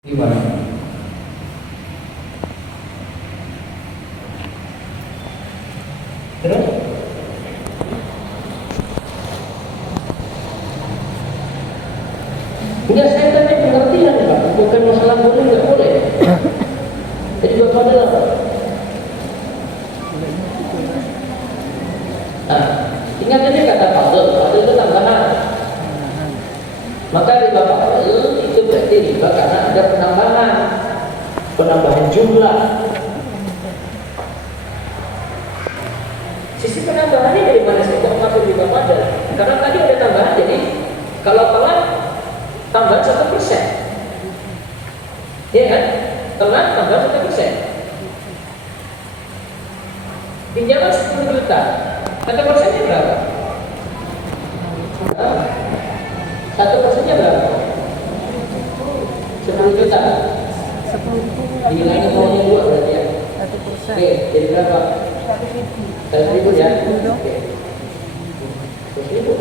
Gimana? Terus? Enggak, saya tanya pengertian Pak, bukan masalah boleh nggak boleh. Jadi Bapak adalah ingat aja kata fadl itu tambahan. Maka riba fadl itu berarti riba karena ada penambahan jumlah. Sisi penambahannya dari mana sih kok masuk riba fadl? Karena tadi ada tambahan, jadi kalau telat tambah 1%, ya kan? Telat tambah 1%. Pinjaman 10 juta, 1%-nya berapa? 1%-nya berapa? 10 juta. 10.000 Bilangnya maunya 2 berarti ya. 1%. Oke, jadi berapa? 100.000 ya? Oke. 100.000.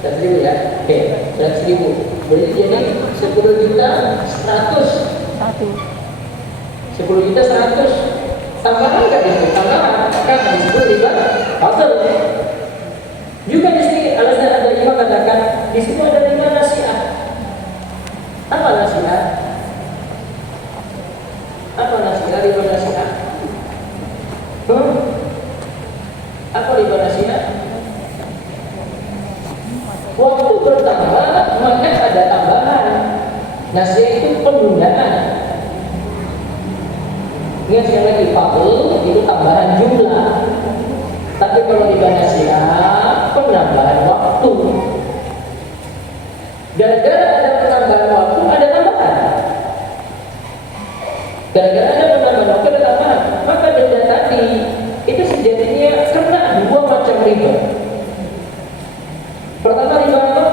100.000 ya? Oke, 100.000. Berarti jadi 10 juta 100. 10 juta 100. Tambahan nggak itu? Tambahan. Maka disebut riba fadl. Juga di sini alasan ada imam katakan di situ ada riba nasiah. Apa nasiah? Apa nasiah? Riba nasiah? Apa riba nasiah? Waktu bertambah maka ada tambahan. Nasiah itu penundaan. Ingat sekali lagi, fadl itu tambahan jumlah. Tapi kalau riba nasiah penambahan waktu. Gara-gara ada penambahan waktu ada tambahan. Gara-gara ada penambahan waktu ada tambahan. Maka denda tadi itu sejatinya kena 2 macam riba. Pertama riba apa?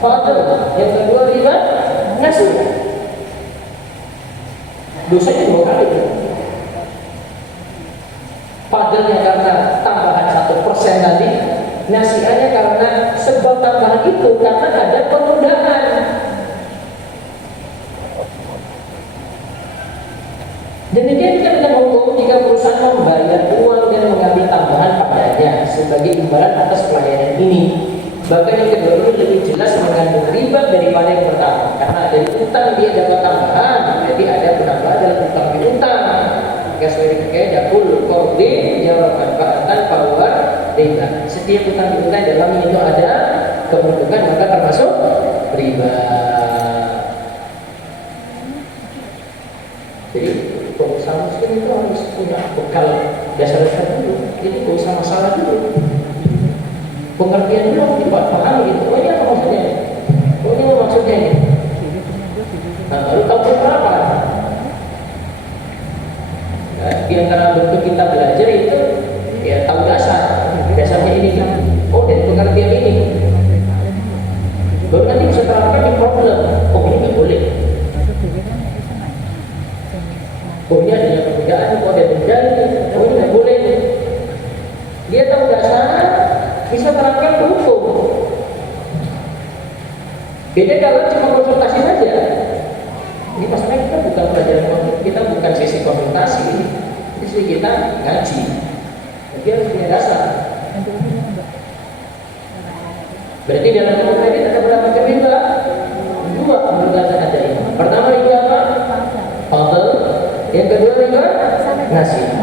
Fadl. Yang kedua riba nasiah. Dosanya 2 kali. Fadlnya karena tambahan 1% tadi, nasihatnya karena sebab tambahan itu karena ada penundaan. Demikian kita dengan hukum jika perusahaan membayar uang dan mengambil tambahan padanya sebagai imbalan atas pelayanan ini. Bahkan yang kedua ini lebih jelas mengandung riba daripada yang pertama, karena dari utang dia dapat tambahan, jadi ada penambahan dalam utang piutang. Sesuai kaidah kul qardin jarra manfaatan fahuwa riba. Setiap utang piutang dalamnya itu ada keuntungan maka termasuk riba. Jadi pengusaha muslim itu harus punya bekal dasar-dasar dulu. Jadi tidak usah masalah dulu. Pengertian dulu dipahami gitu. Oh ini apa maksudnya? Oh ini apa maksudnya ini? Nah, lalu tahu berapa? Nah, di antara bentuk kita belajar itu ya tahu dasarnya ini. Oh dari pengertian ini. Baru nanti bisa terapkan di problem. Oh ini nggak boleh. Oh ini adanya perbedaan. Oh ada benda. Oh ini nggak boleh. Dia tahu dasar, bisa terapkan ke hukum. Beda kalau cuma konsultasi saja. Ini masalahnya kita bukan pelajaran konsultasi, kita bukan sesi konsultasi. Ini sesi kita ngaji. Jadi harus punya dasar. Berarti dalam ilmu kredit ada berapa macam riba? 2 menurut dasar ada ini. Pertama riba apa? Fadl. Yang kedua riba nasiah.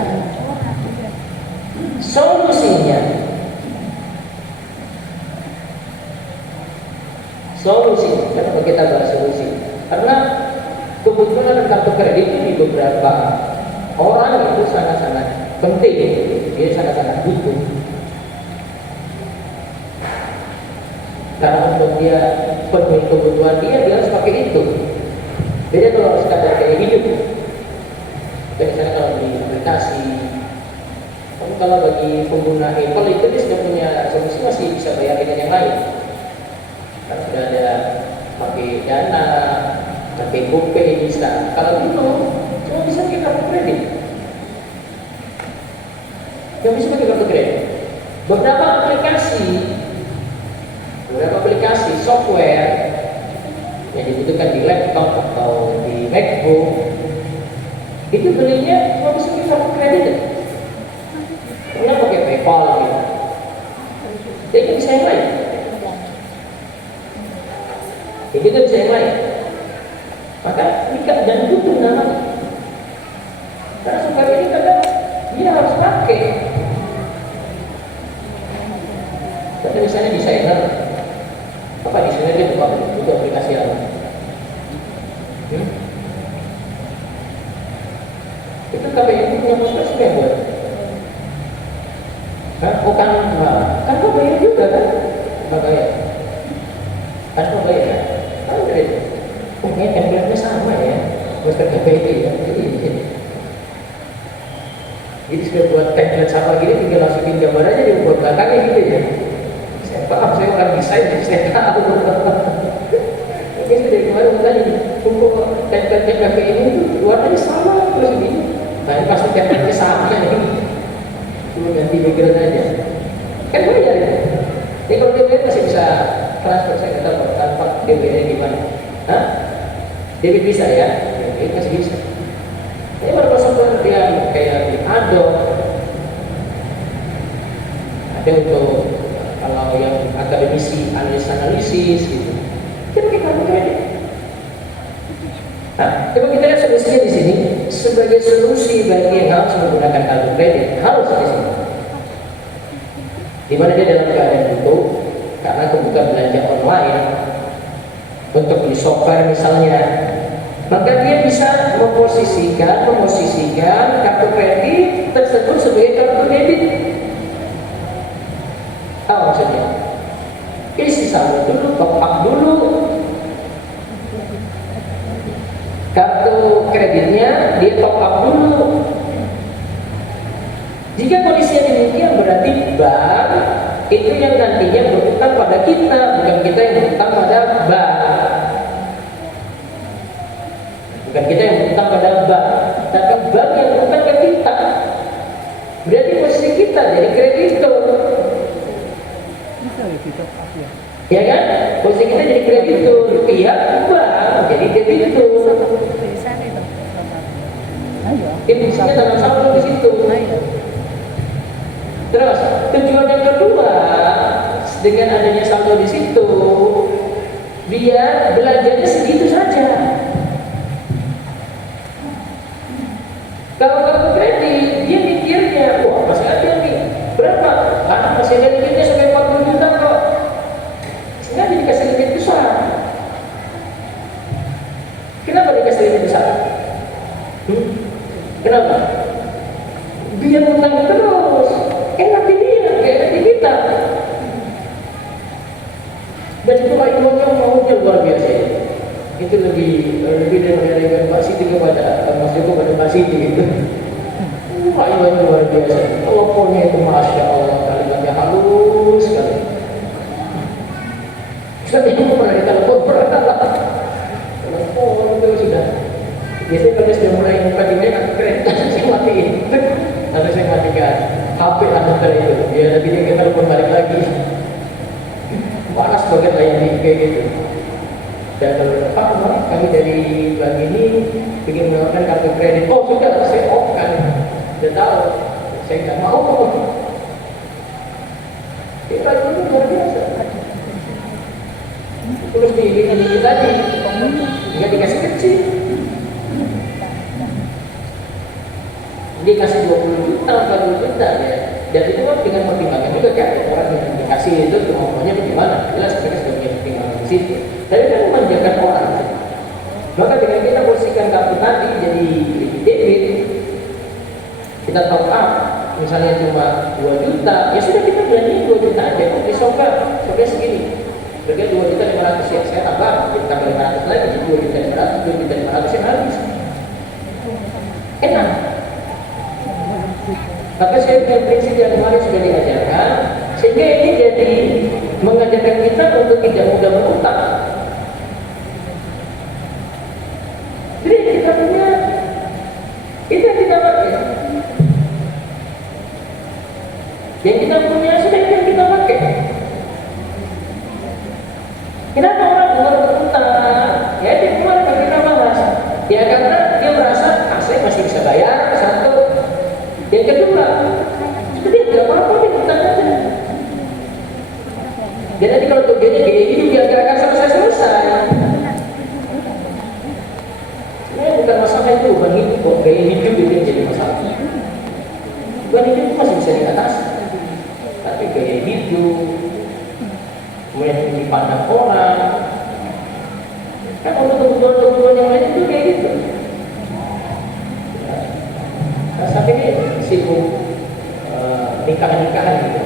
Solusinya kenapa kita bahas solusi? Karena kebutuhan kartu kredit itu di beberapa orang itu sangat-sangat penting, dia sangat-sangat butuh. Karena untuk dia penuhi kebutuhan dia harus pakai itu. Beda kalau sekadar gaya hidup. Misalnya kalau di aplikasi, kalau bagi pengguna Apple itu dia sudah punya solusi, masih bisa bayar dengan yang lain. Kan sudah ada pakai Dana, pakai GoPay bisa. Kalau dulu cuma bisa pakai kartu kredit. Yang bisa pakai kartu kredit. Beberapa aplikasi dibutuhkan di laptop atau di MacBook, itu belinya cuma bisa pakai kartu kredit. Pernah pakai PayPal gitu. Jadi bisa yang lain. Ya, kita bisa yang lain. Maka nikah dan dukung namanya. Karena supaya ini kadang dia harus pakai. Tapi misalnya desainer, apa desainer dia buka aplikasi apa? Itu KPI itu punya proses yang buat. Oh kan kau bayar juga kan? Kau bayar. Kan kau bayar kan? Kan kredit. Oh kayaknya template-nya sama ya. Master KPI ya. Jadi sudah buat template sama gini, tinggal masukin gambar aja di buat belakangnya gitu ya. Saya paham, saya orang desain jadi saya tahu. Ini sudah kemarin tadi kumpul template KPI ini warnanya sama terus begini. Nah ini pasti template-nya sama nih. Cuma ganti background aja. Kan bayar ya. Jadi kalau dia masih bisa transfer, saya kata tanpa DBD gimana? Hah? Debit bisa ya? Debit masih bisa. Ini baru software yang kayak di Adobe, ada untuk kalau yang akademisi analisis gitu. Dia pakai kartu kredit. Nah, coba kita lihat solusinya di sini sebagai solusi bagi yang harus menggunakan kartu kredit harus di sini. Di mana dia dalam keadaan butuh karena kebutuhan belanja online untuk beli software misalnya, maka dia bisa memposisikan kartu kredit tersebut sebagai kartu debit. Tahu maksudnya? Isi saldo dulu, top up dulu. Kartu kreditnya dia top up dulu. Jika kondisinya demikian berarti bank itu yang nantinya berutang pada kita, bukan kita yang berutang pada bank. Bukan kita yang berutang pada bank, tapi bank yang berutang ke kita. Berarti posisi kita jadi kreditor. Ya kan? Posisi kita jadi kreditor, pihak bank jadi debitur. Intinya dalam saldo di situ. Terus tujuan yang kedua dengan adanya saldo di situ, biar belanjanya segitu saja. Kalau kartu kredit dia mikirnya, wah masih ada nih berapa? Masih ada limitnya sampai 40 juta kok. Sehingga dia dikasih limit besar. Kenapa dikasih limit besar? Kenapa? Biar utang terus. Enak dia, enak di kita. Dan itu uangnya maunya luar biasa. Itu lebih dari Pak Siti kepada Mas Joko kepada Pak Siti gitu. Iwan luar biasa. Teleponnya itu masya Allah kalimatnya halus sekali. Saya itu pernah ditelepon telepon itu sudah. Biasanya kalau sudah mulai muka-muka kartu kredit, saya matiin. Lalu saya matikan HP antar itu. Ya nanti dia telepon balik lagi. Panas banget lah yang kayak gitu. Dan Pak kemarin kami dari bank ini ingin menawarkan kartu kredit. Oh sudah, saya off kan. Sudah tahu, saya nggak mau. Kita itu luar biasa. Terus ini tadi, nggak dikasih kecil. Dia kasih 20 juta, 40 juta ya. Dan itu kan dengan pertimbangan juga kan orang yang dikasih itu kemampuannya bagaimana. Jelas mereka sudah punya pertimbangan di situ. Tapi kan memanjakan orang. Maka dengan kita posisikan kartu tadi jadi debit, kita top up, misalnya cuma 2 juta, ya sudah kita belanja 2 juta aja. Di software segini. Berarti 2 juta 500 ya, saya tambah, kita tambah 500 lagi, 2 juta 500, 2 juta 500 yang habis. Enak. Maka saya punya prinsip yang kemarin sudah diajarkan, sehingga ini jadi mengajarkan kita untuk tidak mudah berutang. Jadi kita punya itu yang kita pakai. Yang kita punya sudah itu yang kita pakai. Kenapa orang berutang? Ya itu Ya karena dia merasa saya masih bisa bayar, satu. Yang kedua, dia tidak apa-apa dia utang aja. Dan nanti kalau tujuannya gaya hidup dia gak akan selesai. Ini bukan masalah itu, bukan hidup kok. Gaya hidup itu yang jadi masalah. Bukan hidup itu masih bisa diatasi. Tapi gaya hidup, kemudian dipandang orang, kan untuk kebutuhan-kebutuhan yang lain itu kayak gitu. Nah, sampai ini sibuk nikahan-nikahan gitu.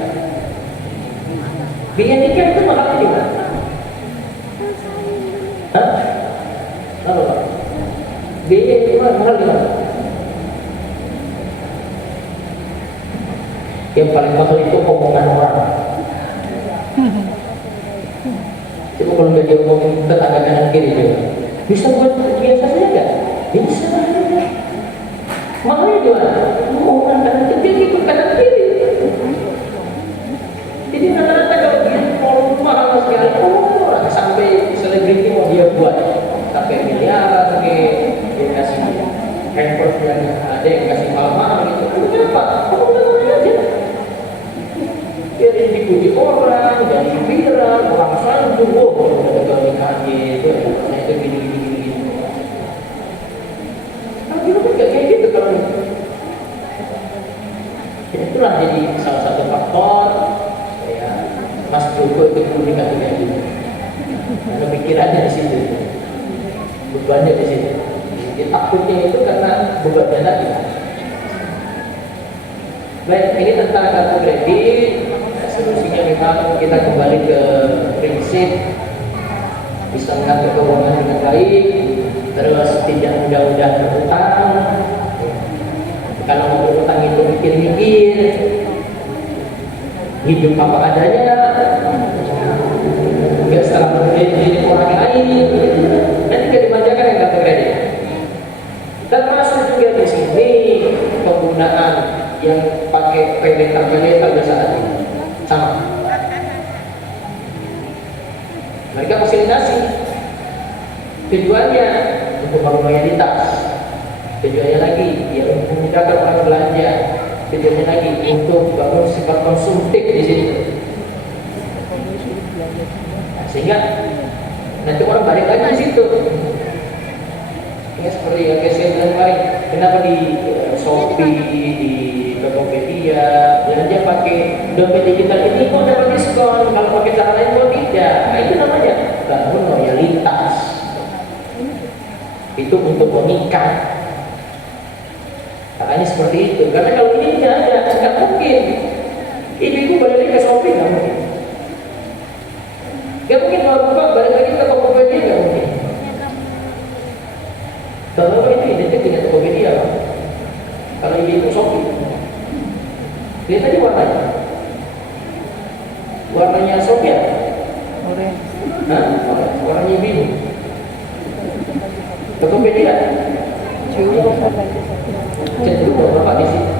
Biaya nikah itu mahalnya di mana? Hah? Lalu Pak? Biaya itu mahal di mana? Yang paling mahal itu omongan orang. Coba kalau nggak diomongin tetangga kanan kiri juga, bisa buat biasa saja nggak? Bisa. Mahalnya di mana? Omongan kanan kiri itu kanan kiri. Jadi rata-rata kalau dia mau mahal sekali, orang sampai selebriti mau dia buat sampai miliaran, sampai dia kasih handphone yang ada yang kasih mahal-mahal gitu. Kenapa? Omongan aja. Jadi dipuji orang, jadi viral, orang sanjung, kalau udah gagal nikah gitu, nah itu gini. Nah, kita kan gak kayak gitu kalau jadi itulah jadi salah satu faktor ya, Mas Joko itu perlu nikah kayak gitu. Karena pikirannya di situ, bebannya di situ. Jadi takutnya itu karena bebannya tadi. Baik, ini tentang kartu kredit. Solusinya memang kita kembali ke prinsip bisa mengatur keuangan dengan baik, terus tidak mudah-mudah berutang. Kalau mau berutang itu mikir-mikir, hidup apa adanya, nggak salah menjadi orang lain. Nanti nggak dimanjakan yang kartu kredit. Termasuk juga di sini penggunaan yang pakai pay later pada saat ini. Sama. Mereka fasilitasi. Tujuannya untuk bangun loyalitas. Tujuannya lagi ya untuk memudahkan orang belanja. Tujuannya lagi untuk bangun sifat konsumtif di situ. Nah, sehingga nanti orang balik lagi di situ. Ya seperti yang saya bilang kemarin, kenapa di Shopee, di Tokopedia belanja pakai dompet digital ini kok dapat diskon, kalau pakai cara lain kok tidak. Nah itu namanya bangun loyalitas. Itu untuk memikat. Makanya seperti itu. Karena kalau ini tidak ada, nggak mungkin. Ibu-ibu balik lagi ke Shopee nggak mungkin. Nggak mungkin kalau buka balik lagi ke Tokopedia nggak mungkin. Kalau itu identik dengan Tokopedia, kalau ini itu Shopee. Lihat aja warnanya. Warnanya Shopee ya? Orange. Nah, warnanya biru. Tokopedia. Cenderung beberapa di sini.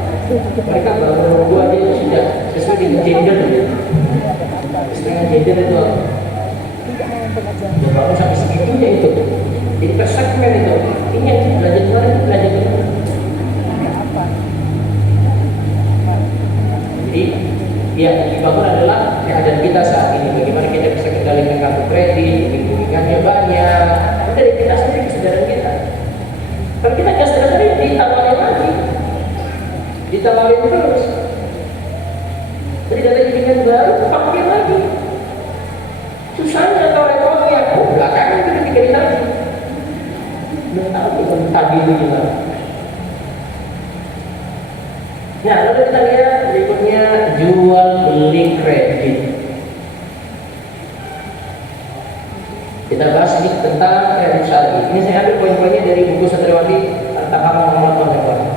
Mereka baru dua aja sudah sesuai dengan gender. Sesuai dengan gender itu. Ya, baru sampai segitunya itu. Jadi per segmen itu. Ingat belajar kemarin, belajar kemarin. Jadi yang dibangun adalah keadaan kita saat ini. Bagaimana kita bisa kendalikan kartu kredit, lingkungannya banyak. Dari kita sendiri, kesadaran kita. Kalau kita nggak sadar, ditawarin lagi, ditawarin terus. Jadi dari bimbingan baru, pakai lagi. Susahnya atau repotnya, belakangan itu dipikirin lagi. Belum tahu tadi itu gimana. Nah, lalu kita lihat berikutnya jual beli kredit. Kita bahas ini tentang kredit syar'i. Ini saya ambil poin-poinnya dari buku Satriwati tentang Muhammad Kontemporer.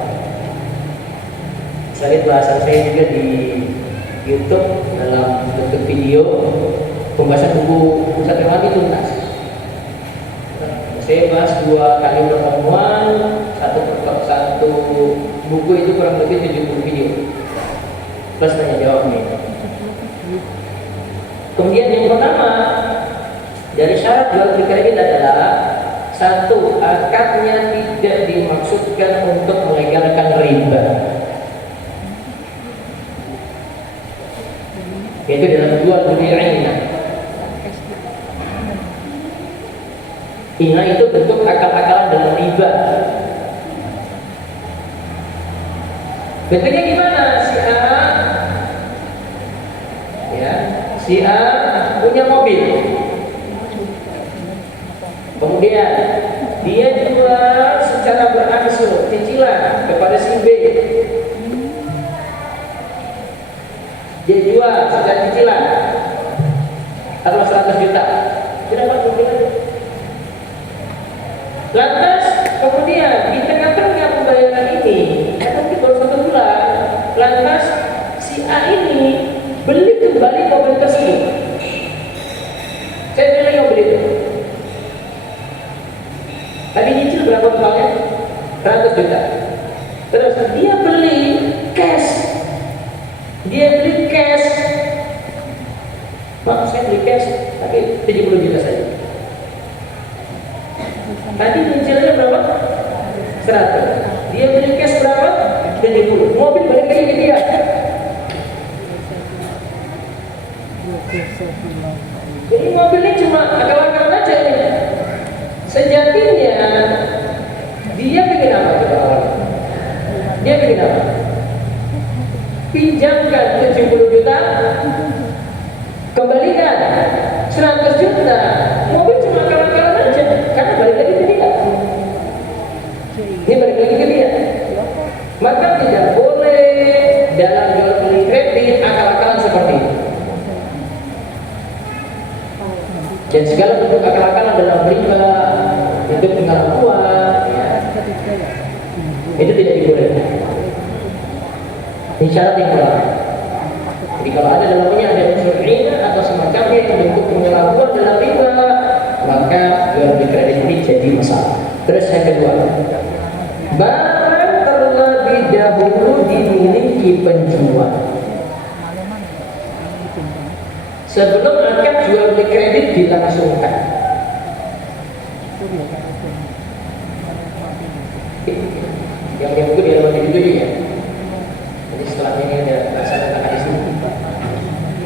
Saya lihat bahasan saya juga di YouTube dalam bentuk video pembahasan buku Satriwati tuntas. Saya bahas 2 kali pertemuan, satu buku itu kurang lebih 70 video plus tanya jawabnya. Kemudian yang pertama dari syarat jual beli kredit adalah Satu, akadnya tidak dimaksudkan untuk melegalkan riba. Itu dalam jual beli ina. Ina itu bentuk akal-akalan dalam riba. Bentuknya gimana? Si A punya mobil. Kemudian dia jual secara berangsur cicilan kepada si B. Dia jual secara cicilan atau 100 juta. Kenapa mobilnya? Lantas kemudian di tengah-tengah pembayaran ini, atau di baru 1 bulan, lantas si A ini beli kembali mobil tersebut. Saya beli mobil itu. Tadi nyicil berapa totalnya? 100 juta. Terus dia beli cash. Pak, saya beli cash, tapi 70 juta saja. Tadi nyicilnya berapa? 100. Dia beli cash berapa? 70. Mobil balik lagi ke dia. Jadi mobilnya cuma akal-akalan aja ini. Sejatinya dia pengen apa coba awal? Dia pengen apa? Pinjamkan 70 juta, kembalikan 100 juta. Mobil cuma akal-akalan aja, karena balik lagi ke dia. Dia balik lagi ke dia. Maka tidak boleh dalam jual beli kredit akal-akalan seperti itu. Dan segala bentuk akal-akalan dalam riba, itu pengalaman, ya, itu tidak dibolehkan. Ini syarat yang pertama. Jadi kalau ada dalamnya ada unsur ina atau semacamnya yang bentuk penyelaruan dalam riba, maka jual beli kredit ini jadi masalah. Terus yang kedua, barang terlebih dahulu dimiliki penjual sebelum akad jual beli kredit dilangsungkan. Yang buku di halaman 77 ya. Jadi setelah ini ada bahasa tentang hadis ini.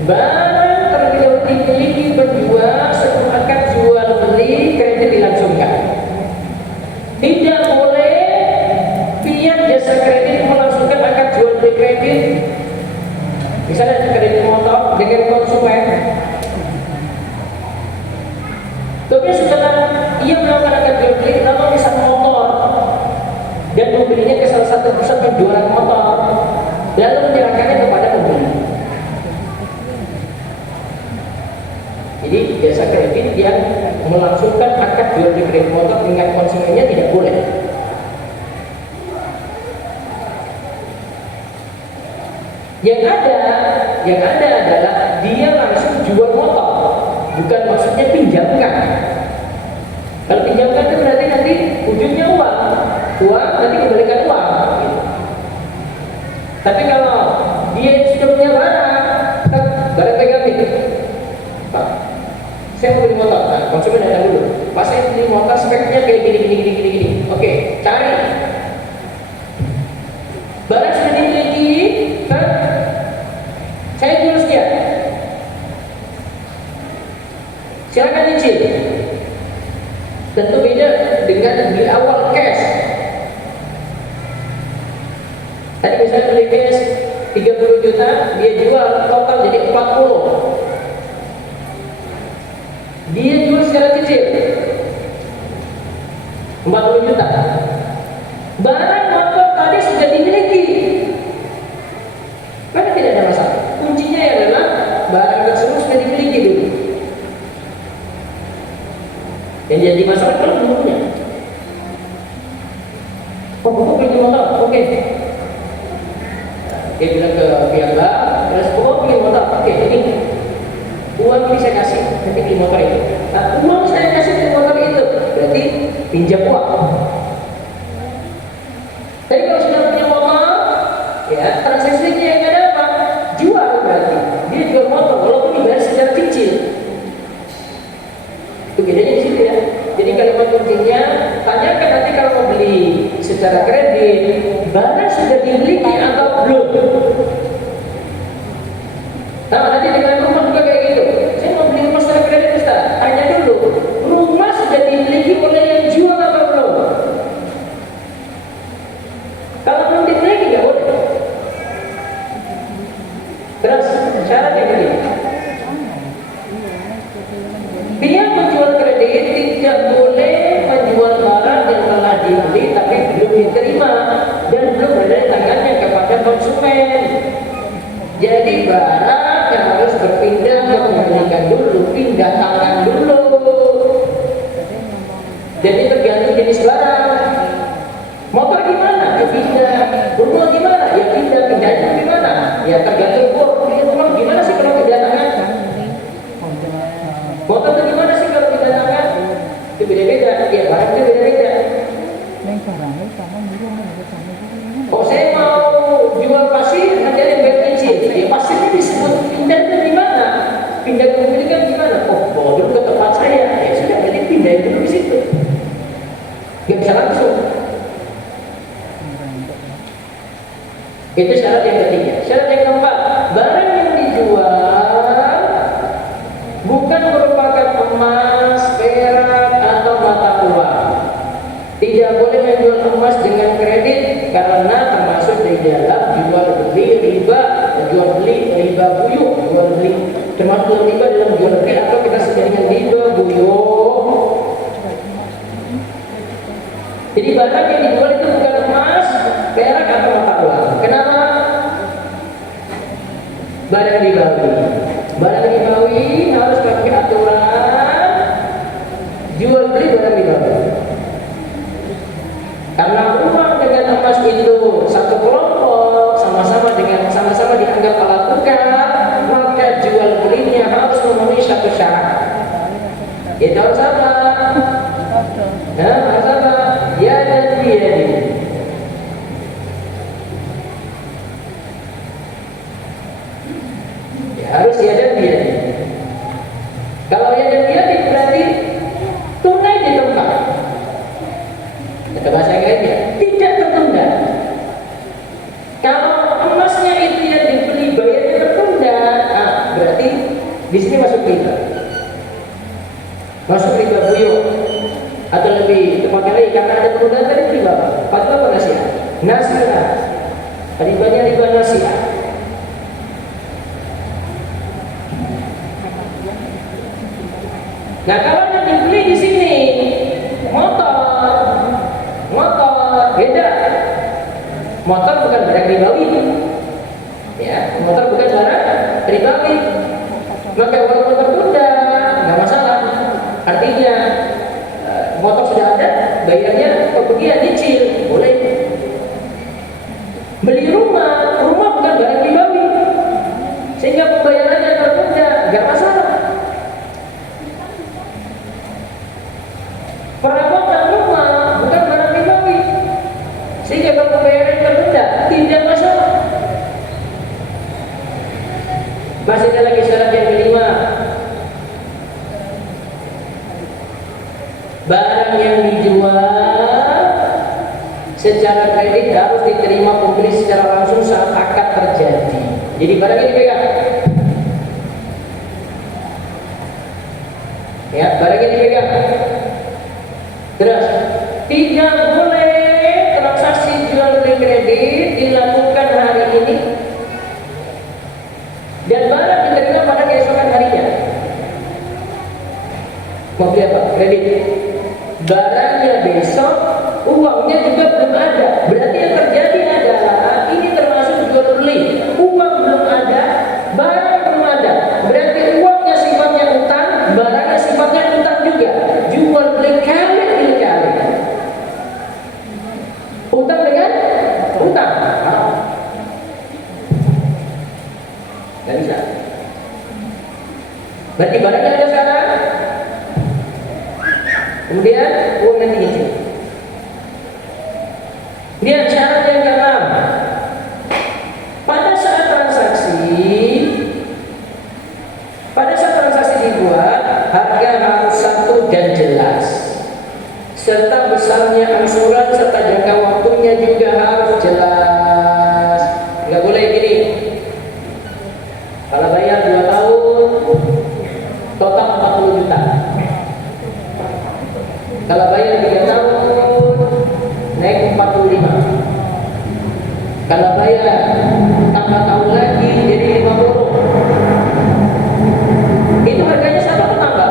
Barang terlebih dahulu dimiliki penjual sebelum akad jual beli kredit dilangsungkan. Tidak boleh pihak jasa kredit melangsungkan akad jual beli kredit. Misalnya kredit motor dengan konsumen. Tapi setelah ia melakukan akad jual beli, lalu bisa motor dan membelinya ke salah satu pusat penjualan motor, lalu menyerahkannya kepada pembeli. Jadi jasa kredit yang melangsungkan akad jual beli kredit motor dengan konsumennya tidak boleh. Yang ada adalah dia langsung jual motor, bukan maksudnya pinjamkan. Kalau pinjamkan itu berarti nanti ujungnya uang nanti kembalikan uang. Gitu. Tapi kalau dia sudah punya barang pegang itu, Pak, saya mau beli motor. Nah, konsumen datang dulu. Pak, saya beli motor speknya kayak gini. Oke, cari. Barang sudah dimiliki, kan? Saya jual sekian. Silakan nyicil. Tentu beda dengan beli awal cash. Tadi misalnya beli cash 30 juta, dia jual total jadi 40. Dia jual secara cicil 40 juta. Barang motor tadi sudah dimiliki, karena tidak ada masalah. Kuncinya adalah barang tersebut sudah dimiliki dulu. Yang jadi masalah kalau belum punya. Oh, bapak beli motor, oke. Dia bilang ke pihak bank, terus bapak beli motor, oke. Ini uang ini saya kasih, nanti beli motor itu. Nah, uang saya kasih beli motor itu, berarti pinjam uang. Tapi kalau sudah punya motor, ya transaksinya yang ada apa? Jual berarti. Dia jual motor, walaupun dibayar secara cicil. Itu bedanya di situ ya. Jadi kalimat kuncinya secara kredit, barang sudah dimiliki atau belum? Nah, nanti dengan rumah juga kayak gitu. Saya mau beli rumah secara kredit, Ustaz. Tanya dulu, rumah sudah dimiliki oleh yang jual atau belum? Kalau belum dimiliki nggak boleh. Terus syaratnya begini. Dia menjual kredit tidak boleh menjual barang yang telah dibeli tapi belum diterima dan belum ada di tangannya kepada konsumen. Jadi barang yang harus berpindah ke pemilikan dulu, pindah tangan dulu. Jadi tergantung jenis barang. Motor gimana? Ya pindah. Rumah gimana? Ya pindah. Pindahnya gimana? Ya tergantung. Rumah gimana sih kalau pindah tangan? Motor itu gimana sih kalau pindah tangan? Itu beda-beda. Ya barang itu beda-beda. Oh, saya mau jual pasir, nanti ada yang bayar izin. Ya pasirnya disebut pindah itu gimana? Pindah kepemilikan gimana? Oh, bawa dulu ke tempat saya. Ya sudah, jadi pindah dulu di situ. Gak bisa langsung. Itu syarat yang ketiga. Syarat yang keempat, barang yang dijual bukan merupakan emas, perak, atau mata uang. Tidak boleh menjual emas dengan kredit karena termasuk di dalam jual beli riba, jual beli riba buyuk, jual beli termasuk riba dalam jual beli atau kita sebut dengan riba buyuk. Jadi barang yang dijual itu bukan emas, perak atau mata uang. Kenapa? Barang ribawi. Barang ribawi harus pakai aturan jual beli barang ribawi. Karena uang dengan emas itu satu kelompok, sama-sama dianggap alat tukar, maka jual belinya harus memenuhi satu syarat. Itu harus apa? Harus apa? Ya dan dia. Harus ya dan dia. Kalau ya dan dia berarti tunai di tempat. Kata bahasa Inggrisnya tidak tertunda. Kalau emasnya itu yang dibeli bayarnya tertunda, berarti di sini masuk riba. Masuk riba buyuk. Atau lebih tepatnya lagi karena ada penundaan tadi riba. Fatwa apa nasihat? Nasihat. Ribanya riba nasihat. Nah, kalau yang dibeli di sini motor beda. Motor bukan barang ribawi, ya. Motor bukan barang ribawi. Maka walaupun tertunda nggak masalah. Artinya motor sudah ada, bayarnya kemudian dicil, boleh. Beli rumah bukan barang ribawi, sehingga pembayarannya tertunda, nggak masalah. Perabotan rumah bukan barang ribawi, sehingga kalau pembayaran tertunda tidak masalah. Masih ada lagi syarat yang kelima. Barang yang dijual secara kredit harus diterima pembeli secara langsung saat akad terjadi. Jadi barang ini pegang. Ya, barang ini pegang. Terus, tidak boleh transaksi jual beli kredit dilakukan hari ini dan barang diterima pada keesokan harinya. Mau beli apa? Kredit. Barangnya besok, uangnya juga belum ada. Berarti yang terjadi adalah ini termasuk jual beli. Uang belum ada, barang belum ada. Berarti uangnya sifatnya utang, barangnya sifatnya utang juga. Jual beli kali. Utang dengan utang. Nggak bisa. Berarti barangnya ada sekarang, kemudian uang nanti dicicil. Lihat syarat yang keenam. Pada saat transaksi dibuat, harga harus satu dan jelas, serta besarnya angsuran serta jangka waktunya Kalau bayar 3 tahun naik 45. Kalau bayar tambah tahun lagi jadi 50. Itu harganya sama atau tambah?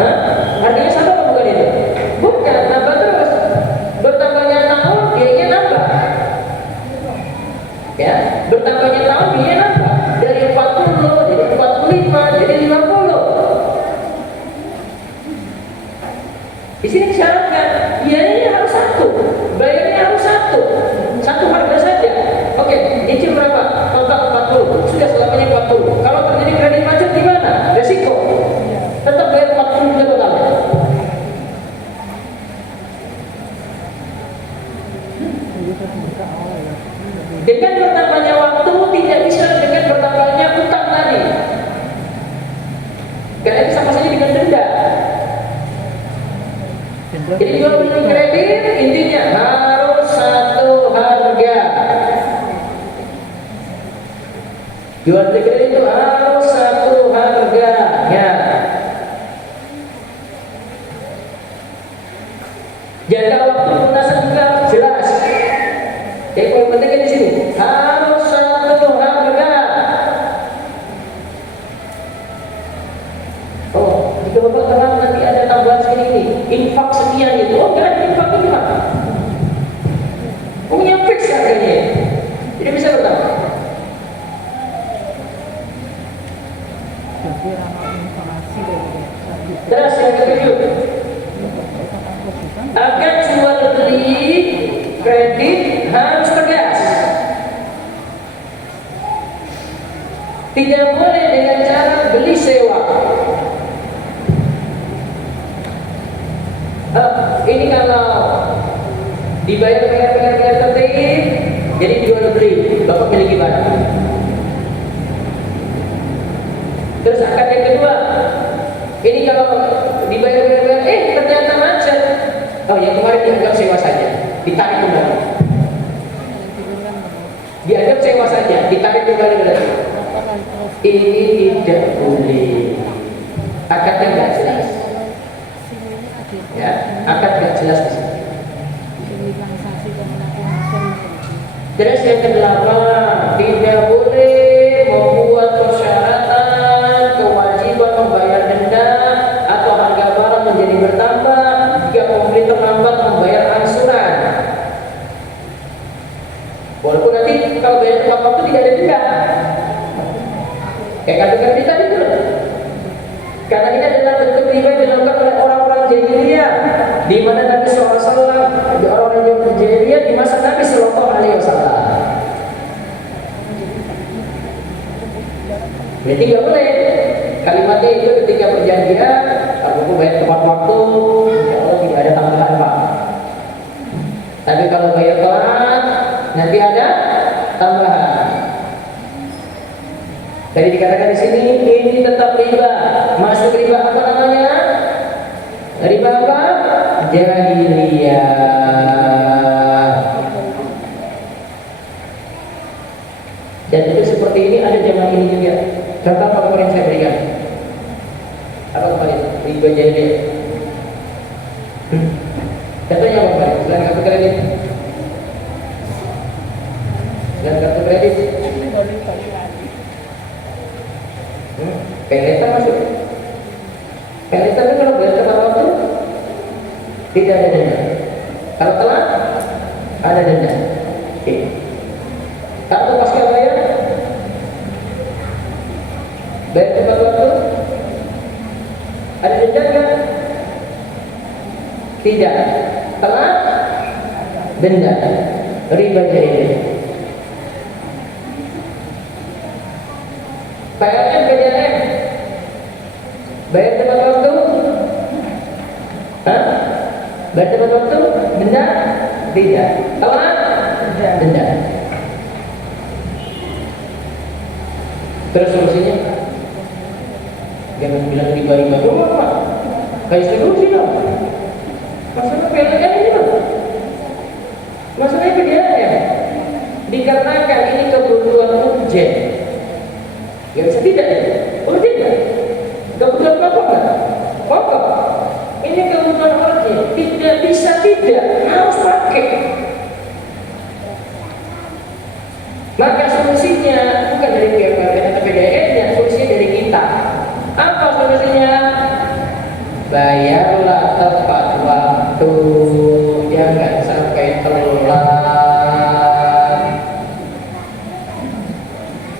Hah? Harganya sama atau bukan itu? Bukan, nambah terus. Bertambahnya tahun biayanya nambah. Ya, bertambahnya tahun biayanya nambah. Dari 40 jadi 45 jadi 50. Di sini syaratkan biayanya harus satu, bayarnya harus satu harga saja. Oke, nyicil berapa? Total 40, sudah selamanya 40. Kalau terjadi kredit macet gimana? Resiko. Tetap bayar 40 juta total. Dengan bertambahnya waktu tidak bisa dengan bertambahnya utang tadi. Karena itu sama saja dengan denda. Jadi jual beli kredit intinya harus satu harga. Jual beli kredit itu harus satu harganya. Jangka waktu lunasan juga harus jelas. Jadi poin pentingnya di sini harus satu harga. Oh, jika bapak terang nanti ada tambahan segini ini, infak sekian itu. Oh, kira infak itu apa? Punya fix harganya, tidak bisa bertambah. Terus yang ketujuh, agar jual beli kredit harus tegas. Tidak boleh dengan cara beli sewa. Ini kalau dibayar tertib, jadi jual beli, bapak miliki barang. Terus akad yang kedua, ini kalau dibayar ternyata macet. Oh, yang kemarin dianggap sewa saja, ditarik kembali. Dianggap sewa saja, ditarik kembali berarti. Ini tidak boleh. Akadnya nggak jelas. Ya, akad nggak jelas di sini. Terus yang kedelapan, tidak boleh membuat persyaratan kewajiban membayar denda atau harga barang menjadi bertambah jika pembeli terlambat membayar angsuran. Walaupun nanti kalau bayar tepat waktu tidak ada denda. Kayak kartu kredit tadi itu. Karena ini adalah bentuk riba yang dilakukan oleh orang-orang jahiliyah, di mana Nabi SAW, orang-orang yang jahiliyah di masa Nabi SAW. Berarti nggak boleh. Kalimatnya itu ketika perjanjian, kalau bayar tepat waktu, insya Allah tidak ada tambahan Pak. Tapi kalau bayar telat, nanti ada tambahan. Tadi dikatakan di sini ini tetap riba. Masuk riba apa namanya? Riba apa? Jahiliyah. Dan itu seperti ini ada zaman ini juga. Contoh apa kemarin saya berikan? Apa kemarin? Riba jahiliyah. Contohnya apa kemarin? Selain kartu kredit. Selain kartu kredit. Peletan masuk. Peletan itu kalau bayar tepat waktu tidak ada denda. Kalau telat ada denda. Oke. Kartu pasca bayar tepat waktu ada denda kan? Tidak. Telat denda. Riba jahiliyah. PLN, PDAM bayar tepat waktu? Hah? Bayar tepat waktu? Denda? Tidak. Telat? Denda. Terus solusinya? Jangan bilang riba-riba dong apa? Kayak solusi dong. Masalah PLN ini dong. Masalahnya PDAM. Dikarenakan ini kebutuhan urgent. Ya bisa tidak ya? Urgent kan? Kebutuhan pokok kan? Pokok. Ini kebutuhan urgent. tidak, harus pakai. Maka solusinya bukan dari pihak pemerintah atau PDN-nya, solusinya dari kita. Apa solusinya? Bayarlah tepat waktu, jangan sampai telat.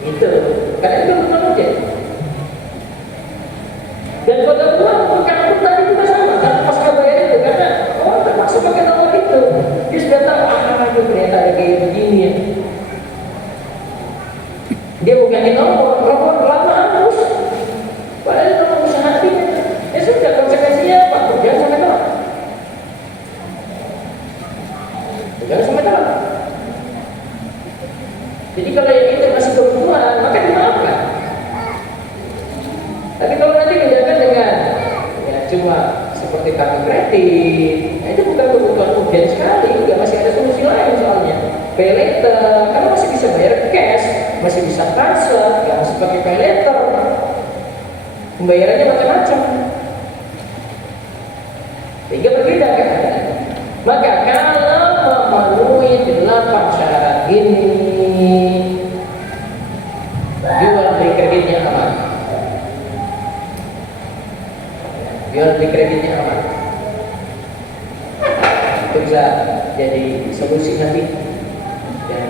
Itu, karena itu bukan ojek. Dan pada uang kartu tadi juga sama, karena pasca bayar itu, karena orang terpaksa pakai nomor itu. Dia sudah tahu aduh ternyata ada kayak begini ya. Dia bukan di nomor lama harus. Padahal nomor usaha hati. Ya sudah, konsekuensinya apa? Jangan sampai telat. Jangan sampai telat. Jadi kalau yang itu masih kebutuhan, maka dimaafkan. Tapi kalau nanti menjaga dengan ya cuma seperti kartu kredit, itu bukan kebutuhan urgent sekali, juga masih ada solusi lain soalnya. Pay later, karena masih bisa bayar cash, masih bisa transfer, ya masih pakai pay later. Pembayarannya macam-macam. Sehingga berbeda kan? Maka kalau memenuhi 8 syarat ini, jual beli kreditnya aman. Jual beli kreditnya aman. Itu bisa jadi solusi nanti. Dan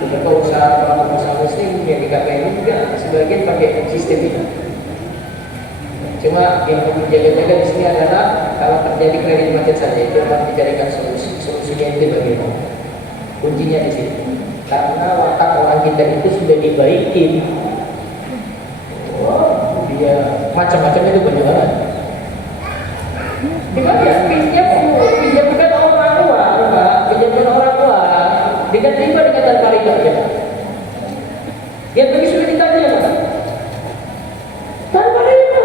beberapa pelaku usaha muslim yang di KPN juga sebagian pakai sistem ini. Cuma yang perlu dijaga-jaga di sini adalah kalau terjadi kredit macet saja itu harus dicarikan solusi. Solusinya itu bagaimana? Kuncinya di sini. Karena watak orang kita itu sudah dibaikin. Wah, dia macam-macam itu banyak banget. Dengan ya, pinjamkan orang tua, Pak. Pinjamkan orang tua. Dengan riba dengan tanpa riba ya. Yang bagi sudah ditanya Pak. Tanpa riba.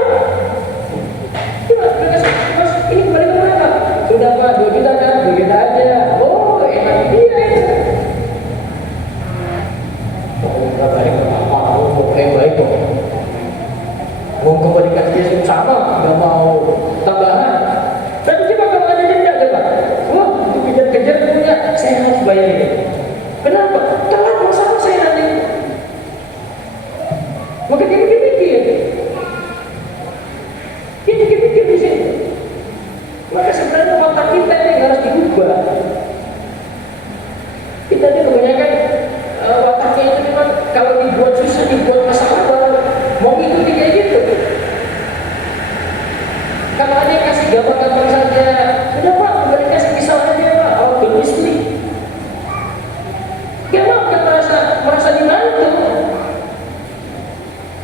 Mas, ini kembali ke mana? Sudah Pak, 2 juta kan? 2 juta aja. Oh, enak dia itu. Oh, enggak baik apa? Oh, baik kok. Mau kembalikan dia sama, nggak mau tambahan. Tapi coba kalau ada denda, coba. Wah, untuk kejar-kejar punya, saya harus bayar ini. Kenapa? Telat masalah saya nanti. Maka dia mikir-mikir. Dia mikir-mikir di sini. Maka sebenarnya otak kita ini harus diubah. Kita ini kebanyakan otaknya itu memang kalau dibuat susah, dibuat masalah baru mau ngikutin kayak gitu. Kalau ada yang kasih gampang-gampang saja, sudah Pak, boleh kasih pisau aja Pak, oh listrik. Dia mau kan merasa dibantu.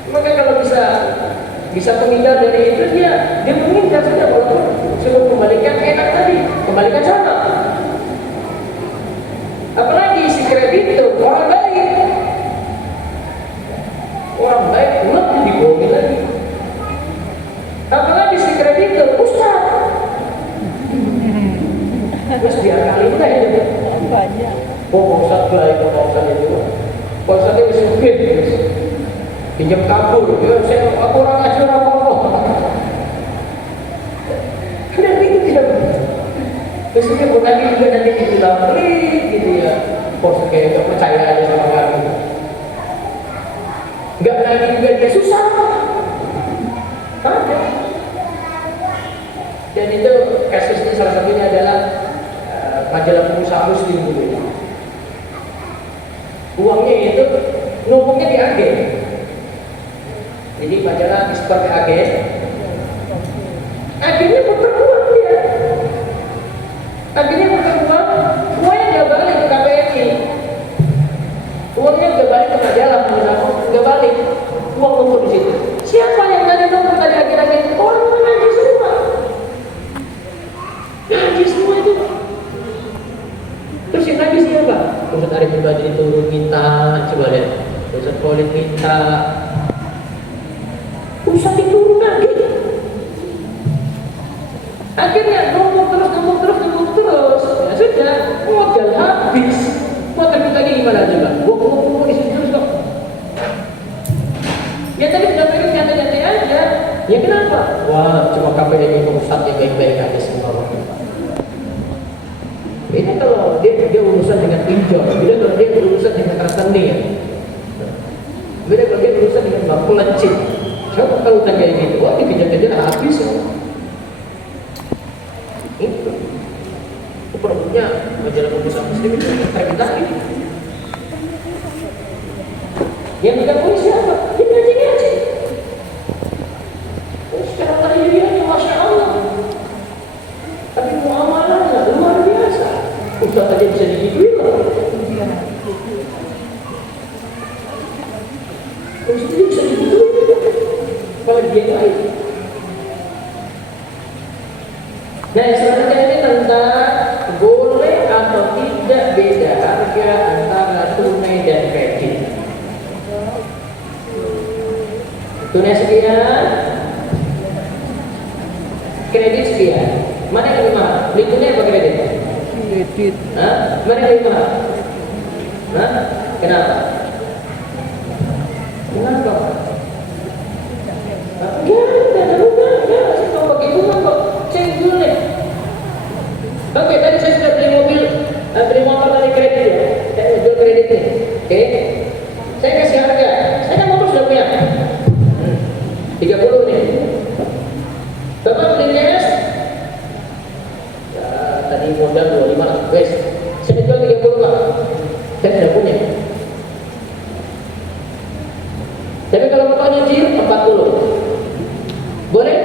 Maka kalau bisa menghindar dari itu dia menghindar saja walaupun suruh kembalikan enak tadi, kembalikan sama. Apalagi si kredit itu orang baik belum dibohongi lagi. Apalagi si kredit itu ustaz. Terus diakali udah itu. Banyak. Oh, ustaz baik, ustaz itu. Ustaz itu sugih. Pinjam kabur, ya aku orang ajar apa-apa. Dan itu tidak. Biasanya bukan juga nanti dibilang pelit gitu ya. Bos kayak gak percaya aja sama kamu. Gak lagi juga dia susah. Ada. Dan itu kasusnya salah satunya adalah majalah pengusaha muslim dulu. Uangnya itu numpuknya di agen. Jadi majalah seperti agen. Agennya putar uang dia. Agennya putar uang, uangnya nggak balik ke KPNI. Uangnya nggak balik ke majalah, nggak balik. Uang numpuk di situ. Siapa yang tadi numpuk tadi agen-agen? Orang ngaji semua. Ngaji semua itu. Terus yang ngaji siapa? Ustaz Arif Badri turun minta, coba lihat. Ustaz Khalid minta. Ustaz turun lagi. Akhirnya numpuk terus. Ya sudah, modal habis. Mau terbit lagi gimana coba? Gua kumpul di sini terus kok. Ya tadi sudah pengen nyantai-nyantai aja. Ya kenapa? Wah, cuma KPN ini Ustaz yang baik-baik aja semua. dia urusan dengan pinjol, beda kalau dia berurusan dengan rekening, beda kalau dia berurusan dengan bank pelecit. Siapa tahu tak kayak gitu, wah dikejar-kejar habis ya. Itu problemnya majalah Pemuda Muslim itu kita ini. Yang tidak boleh siapa? Dia ngaji-ngaji. Secara tadi dia Masya Allah. Tapi muamalahnya luar biasa. Ustaz aja bisa digituin loh. Ustaz aja bisa digituin. Kalau dia lain. Nah, yang selanjutnya ini tentang boleh atau tidak beda harga antara tunai dan kredit. Tunai sekian, kredit sekian. Mana yang lebih mahal? Beli tunai apa kredit? Kredit. Hah? Mana yang lebih mahal? Hah? Kenapa? Kenapa? Enggak, saya mau pakai bunga kok. Saya jual nih. Oke, tadi saya sudah beli motor dari kredit ya. Saya mau jual kredit nih. Oke. Saya kasih harga. Saya kan motor sudah punya. 30 nih. Bapak beli cash. Ya, tadi modal 25 guys. Saya jual 30 Pak. Saya sudah punya. Tapi kalau Bapak nyicil 40. Boleh?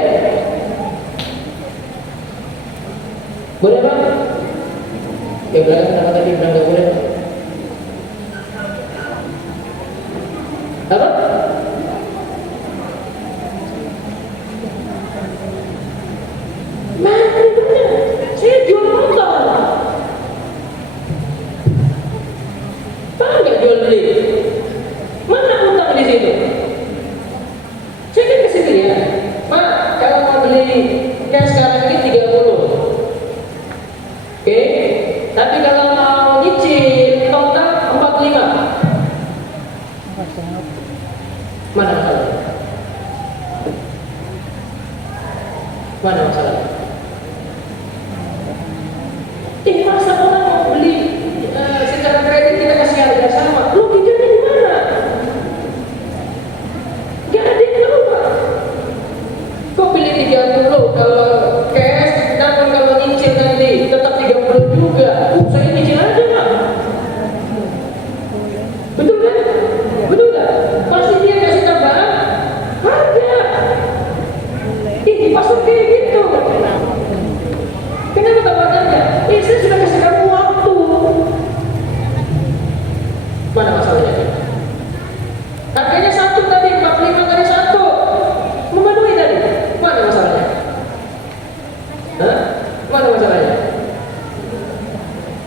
Boleh Pak? Ya belakang kenapa tadi bilang gak boleh? Apa? Mana benar? Saya jual motor. Pak nggak jual beli? Mana utang di situ? Saya kan kasih pilihan. Pak, kalau mau beli yang sekarang ini 30. Oke, tapi kalau mau nyicil total 45. Mana masalahnya? Mana masalahnya? Masa orang mau beli secara kredit kita kasih harga sama? Lu pinjamnya di mana? Gak ada yang tahu Pak. Kok pilih 30 kalau cash, sedangkan kalau nyicil nanti tetap 30 juga. Saya nyicil aja Pak. Betul kan? Betul kan? Pasti dia kasih tambahan harga. Di pasar kayak gitu. Kenapa tambahannya? Saya sudah kasih kamu waktu. Mana masalahnya? Harganya 1 tadi, 45 kali 1. Memenuhi tadi. Mana masalahnya? Hah? Mana masalahnya?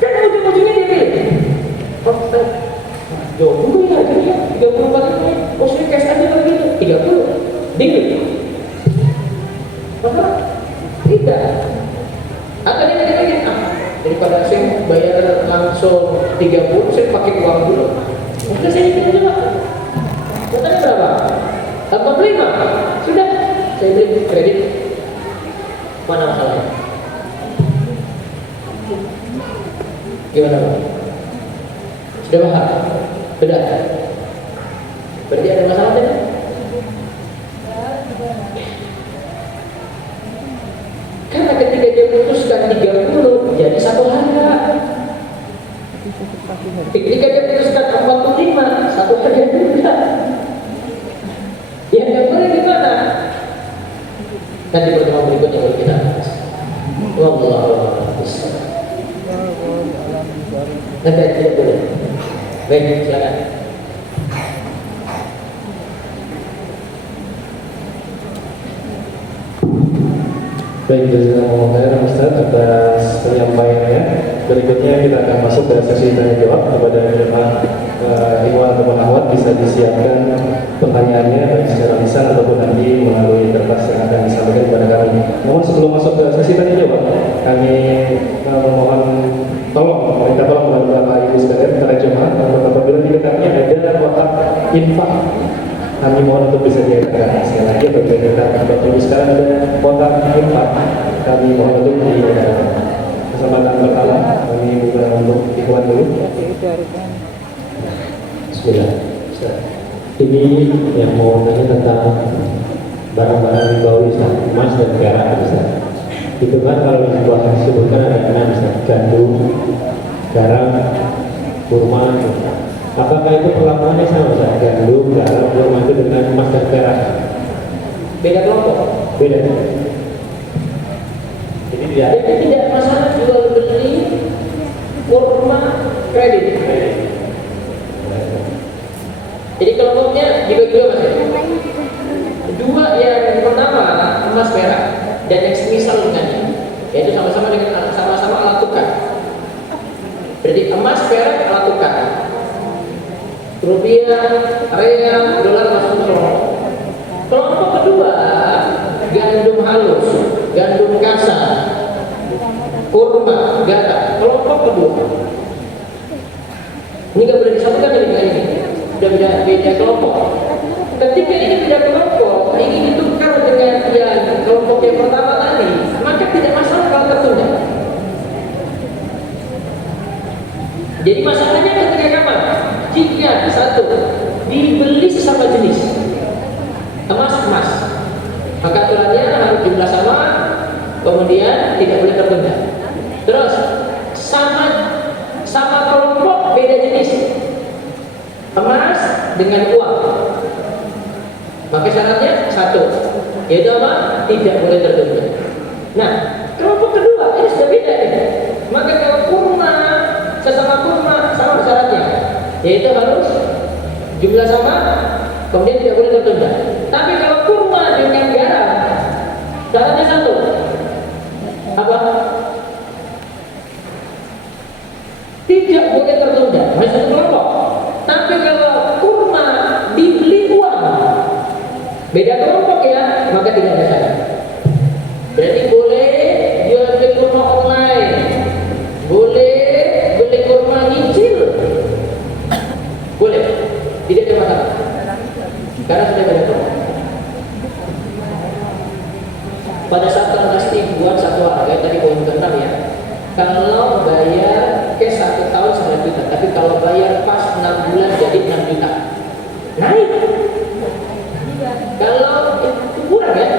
Kan ujung-ujungnya dia pilih. Oh, jauh juga ya harganya 34 ini. Oh, saya cash aja kalau gitu 30. Dingin. Maka tidak. Atau dia mikir daripada saya bayar langsung 30, saya pakai uang dulu. Udah saya mikir aja Pak. Totalnya berapa? 45. Sudah, saya beli kredit. Mana masalahnya? Gimana Pak? Sudah paham? Sudah? Berarti ada masalah tadi? Karena ketika dia putuskan 30 jadi satu harga. Ketika dia putuskan 45 satu harga juga. Yang nggak boleh gimana? Nanti pertemuan berikutnya baru kita bahas. Wallahu a'lam bishawab. Nanti tidak boleh. Baik, silakan. Baik, jazakallahu khairan Ustaz atas penyampaiannya. Berikutnya kita akan masuk ke sesi tanya jawab kepada jemaah ikhwan ataupun akhwat. Bisa disiapkan pertanyaannya baik secara lisan ataupun nanti melalui kertas yang akan disampaikan kepada kami. Namun sebelum masuk ke sesi tanya jawab, kami memohon minta tolong kepada Bapak Ibu sekalian para jemaah apabila di dekatnya ada kotak infak, kami mohon untuk bisa diadakan. Sekali lagi apabila Bapak Ibu sekarang ada kotak infak, kami mohon untuk diadakan. Kesempatan pertama kami buka untuk ikhwan dulu. Bismillah. Ini yang mau tanya tentang barang-barang ribawi, emas dan perak, Ustaz. Itu kan kalau disebutkan ada 6, Ustaz. Gandum, garam, kurma. Apakah itu perlakuannya sama, Ustaz? Gandum, garam, kurma itu dengan emas dan perak? Beda kelompok. Beda. Jadi Tidak masalah jual beli kurma kredit. Jadi kelompoknya dibagi dua, Mas. Dua, yang pertama emas perak dan yang semisal dengannya, yaitu sama-sama alat tukar. Berarti emas perak alat tukar. Rupiah, real, dolar masuk kelompok. Kelompok kedua gandum halus, gandum kasar, kurma, garam. Kelompok kedua. Ini nggak boleh disatukan dengan ini. Sudah beda kelompok. Ketika ini beda kelompok, ini ditukar dengan yang kelompok yang pertama tadi, maka tidak masalah kalau tertunda. Jadi masalahnya ketika kapan? Jika satu dibeli sesama jenis, emas, maka aturannya harus jumlah sama, kemudian tidak boleh tertunda. Terus sama kelompok beda jenis, emas dengan uang, maka syaratnya satu, yaitu apa? Tidak boleh tertunda. Nah, kelompok kedua ini sudah beda nih. Maka kalau kurma, sesama kurma sama syaratnya, yaitu harus jumlah sama, kemudian tidak boleh tertunda. Tapi kalau kurma dengan garam, syaratnya satu, apa? Tidak boleh tertunda, masih satu kelompok. Tapi kalau kurma dibeli uang, beda kelompok ya, maka tidak ada syarat. Berarti boleh jual beli kurma online, boleh beli kurma nyicil, boleh, tidak ada masalah. Karena sudah beda kelompok. Pada saat transaksi buat satu harga, tadi poin ke-6 ya. Kalau bayar cash 1 tahun 9 juta, tapi kalau bayar pas 6 bulan jadi 6 juta, naik. Kalau itu kurang ya.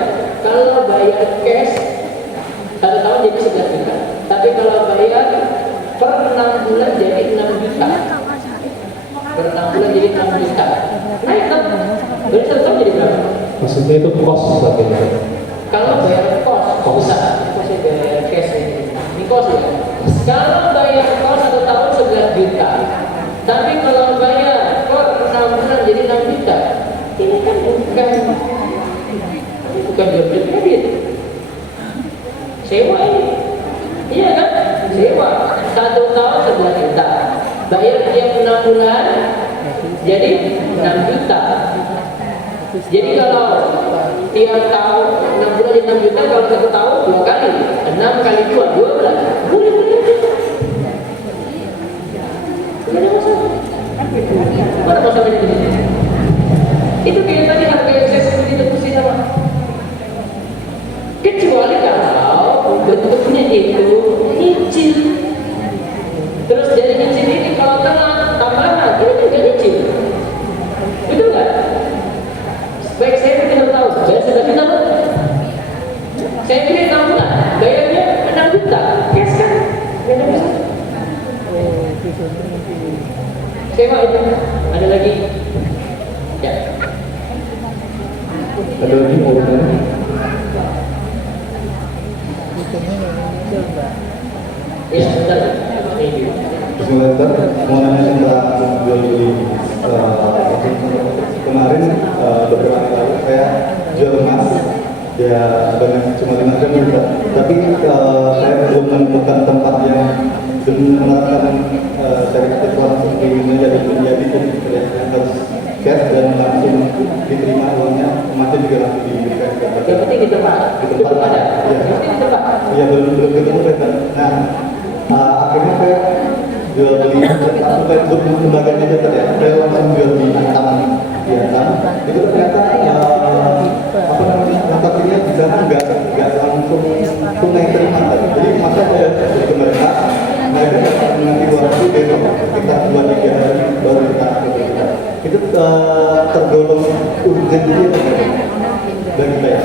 Kalau bayar cash 1 tahun jadi 11 juta, tapi kalau bayar per 6 bulan jadi 6 juta, per 6 bulan jadi 6 juta, naik kan? Berarti 1 tahun jadi berapa? Maksudnya itu cost sebagainya. Kalau bayar kos besar, kosnya bayar cash ini kos ya. Kalau bayar kos 1 tahun 11 juta, tapi kalau bayar per 6 bulan jadi 6 juta, ini kan bukan jual beli kredit, sewa ini, iya kan? Sewa 1 tahun 11 juta, bayar tiap 6 bulan jadi 6 juta. Jadi kalau tiap tahun 6 bulan jadi 6 juta, kalau 1 tahun 2 kali, 6 kali 2, 12. Boleh begitu. Tidak ada masalah. Mana masalahnya di sini? Itu kayak tadi harga yang saya sebut itu mesti sama. Kecuali kalau bentuknya itu nyicil. Terus dari nyicil ini kalau telat tambahan, itu juga nyicil. Betul nggak? Baik, saya ingin tahu, saya sudah kita saya pilih 6 bulan, bayarnya 6 juta, cash kan? Nggak ada masalah. Sewa itu, ada lagi? Ya. Ada lagi mau bertanya? Ya, sebentar. Bismillah, mau nanya tentang jual beli kemarin beberapa hari lalu saya jual emas ya dengan cuma 5 gram juga, tapi saya belum menemukan tempat yang menerapkan syariat Islam seperti menjadi harus cash dan langsung diterima uangnya, emasnya juga langsung diberikan ke tempat. Yang penting di tempat. Di tempat ada. Ya. Yang penting di tempat. Iya, belum ketemu kan. Nah, akhirnya saya jual beli bukan untuk lembaganya aja ya, saya langsung jual beli antam di antam itu ternyata apa namanya transaksinya di sana nggak langsung tunai terima, jadi masa saya beli ke mereka, mereka berarti besok kita 2-3 hari baru kita aktifkan. Itu tergolong urgent ya bagi saya.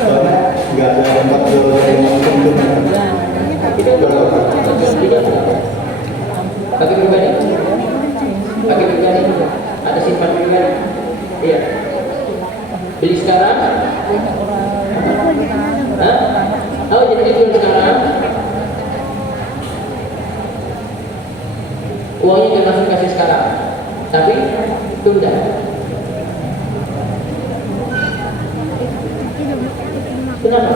Soalnya nggak ada tempat jual yang langsung Pakai pribadi? Pakai pribadi? Ada simpan pribadi? Iya. Beli sekarang? Hah? Oh, jadi jual sekarang? Uangnya nggak langsung kasih sekarang, tapi tunda. Kenapa?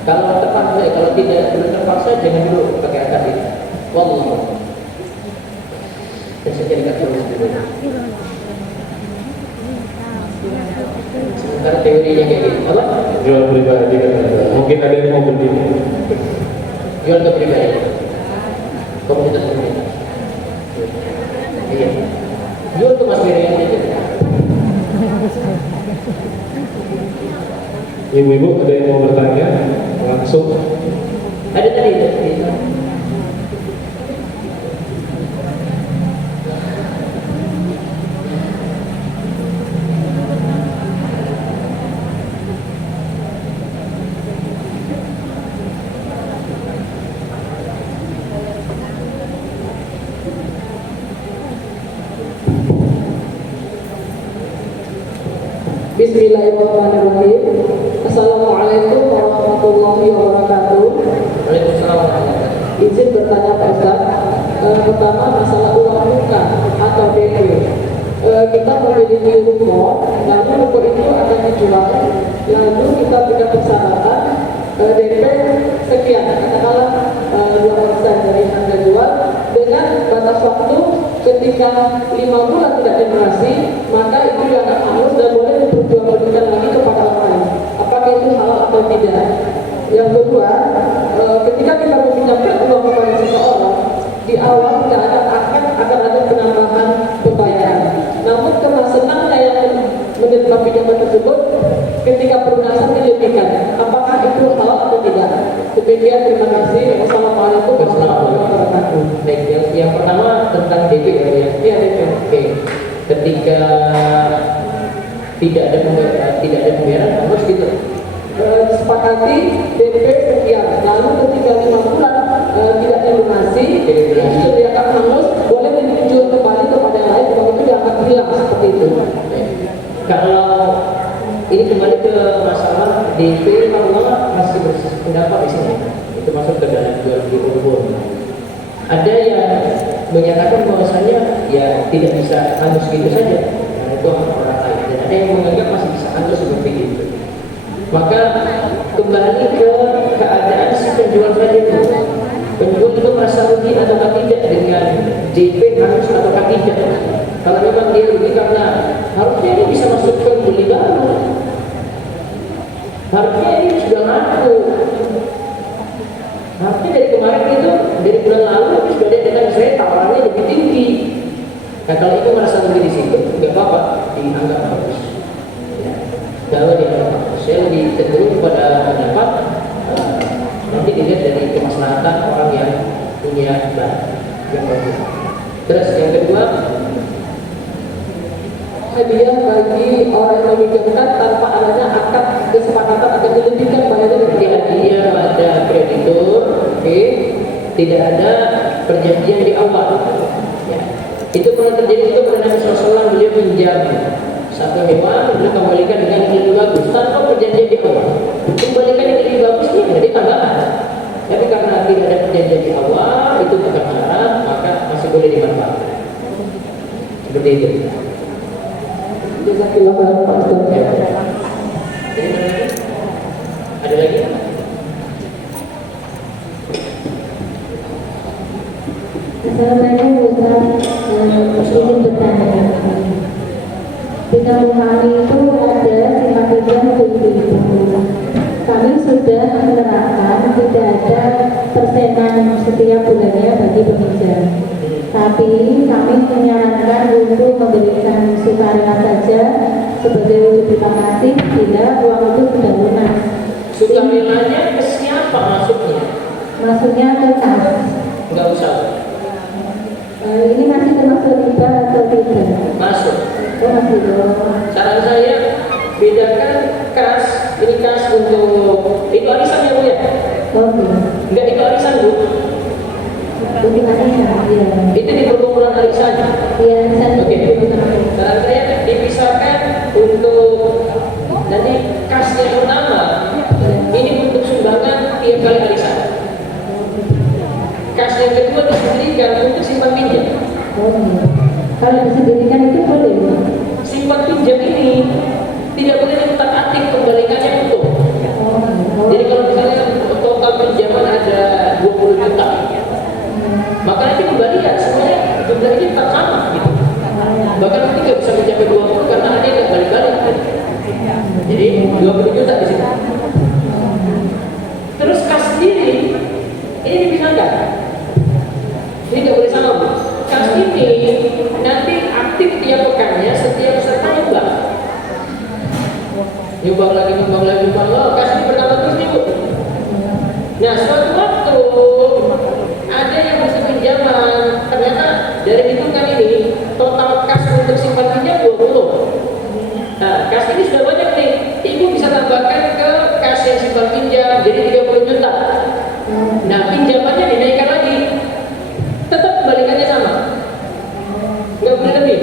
Kalau terpaksa, kalau tidak belum terpaksa, jangan dulu pakai akad ini. Wallah. Dan saya jadikan terus dulu. Sementara teorinya kayak gitu, apa? Jual pribadi kan ada. Mungkin ada yang mau beli. Jual ke pribadi. Komunitas. Iya. Jual ke Mas Miriam aja. Ibu-ibu ada yang mau bertanya? Langsung. Ada tadi. Bismillahirrahmanirrahim. Assalamualaikum warahmatullahi wabarakatuh. Waalaikumsalam warahmatullahi wabarakatuh. Izin bertanya Pak Ustaz. Pertama masalah uang muka atau DP. Kita memiliki ruko, lalu ruko itu akan dijual, lalu kita berikan persyaratan DP sekian, katakanlah 2% dari harga jual, dengan batas waktu ketika 5 bulan tidak dilunasi, maka itu dianggap hangus dan boleh diperjualbelikan lagi kepada orang lain. Apakah itu halal atau tidak? Yang kedua, ketika kita meminjamkan uang kepada seseorang, di awal tidak akan ada penambahan pembayaran. Namun karena senangnya yang menerima pinjaman tersebut, ketika pelunasan dilebihkan. Apakah itu halal atau tidak? Demikian, terima kasih. Wassalamualaikum warahmatullahi wabarakatuh. Baik, yang pertama tentang DP ya. Iya, DP. Oke. Ketika tidak ada pembayaran harus gitu. Sepakati DP sekian, lalu ketika 5 bulan tidak dilunasi, itu dianggap hangus, boleh dijual kembali kepada yang lain, kalau itu dianggap hilang seperti itu. Kalau ini kembali ke masalah DP, Allah masih berpendapat di sini. Itu masuk ke dalam jual beli umum. Ada yang menyatakan bahwasanya ya tidak bisa hangus gitu saja, nah, itu orang lain. Dan ada yang menganggap masih bisa hangus seperti itu. Maka kembali ke keadaan si penjual saja itu. Penjual itu merasa rugi atau tidak dengan DP hangus atau tidak. Kalau memang dia rugi karena harusnya ini bisa masuk ke beli baru, harusnya ini sudah laku, harusnya dari kemarin itu dari bulan lalu sudah ada dengan saya tawarannya lebih tinggi. Nah, kalau itu merasa rugi di situ nggak apa-apa, dianggap bagus. Ya, kalau dianggap bagus, saya lebih cenderung pada pendapat nanti dilihat dari kemaslahatan orang yang punya bank yang bagus. Terus yang kedua, hadiah bagi orang yang meminjamkan tanpa adanya akad kesepakatan akan dilebihkan bayarnya. jadi hadiah pada kreditur, oke, tidak ada perjanjian di awal. Ya. Itu pernah terjadi itu pada Nabi SAW, beliau pinjam satu hewan, beliau kembalikan dengan yang lebih bagus tanpa perjanjian di awal. Kembalikan yang lebih bagus ini jadi tambahan. Tapi karena tidak ada perjanjian di awal, itu bukan haram, maka masih boleh dimanfaatkan. Seperti itu. Jazakallah khairan Pak Ustaz. Ya. Jadi mana lagi? Ada lagi? Assalamualaikum Ustaz. Izin bertanya. Dengan rohani itu ada sifat-sifat seperti itu. Kami sudah menerapkan tidak ada persenan setiap bulannya bagi peminjam. Tapi kami menyarankan diarahkan untuk memberikan sukarela saja sebagai wujud terima kasih bila uang itu sudah lunas. Sukarelanya ke siapa masuknya? Maksudnya ke kas. Nggak usah. Ini masih termasuk riba atau tidak? Masuk. Oh masih dong. Saran saya bedakan kas, ini kas untuk itu arisan ya Bu ya? Oke. Enggak itu arisan Bu. Untuk arisan, iya. Itu di perkumpulan arisan. Iya, arisan. Oke. Saran saya dipisahkan untuk nanti kas yang utama ini untuk sumbangan tiap kali arisan. Kas yang kedua disendirikan untuk simpan pinjam. Oh iya. Kalau disendirikan itu boleh? Simpan pinjam ini tidak boleh diutak-atik kembaliannya utuh. Jadi kalau misalnya total pinjaman ada 20 juta, maka nanti kembalian semuanya jumlahnya tetap sama gitu. Bahkan nanti nggak bisa mencapai 20 karena ada yang nggak balik-balik. Jadi 20 juta di sini. Terus kas sendiri ini dipisahkan. Ini nggak boleh sama Bu. Kas ini nanti aktif tiap pekannya setiap peserta nyumbang. Nyumbang lagi. Oh, kas ini bertambah terus nih Bu. Nah, suatu waktu ada yang bisa pinjaman, ternyata dari hitungan ini total kas untuk simpan pinjam 20. Nah, kas ini sudah banyak nih. Ibu bisa tambahkan ke kas yang simpan pinjam jadi 30 juta. Nah, pinjamannya dinaikkan lagi. Tetap kembaliannya sama. Nggak boleh lebih.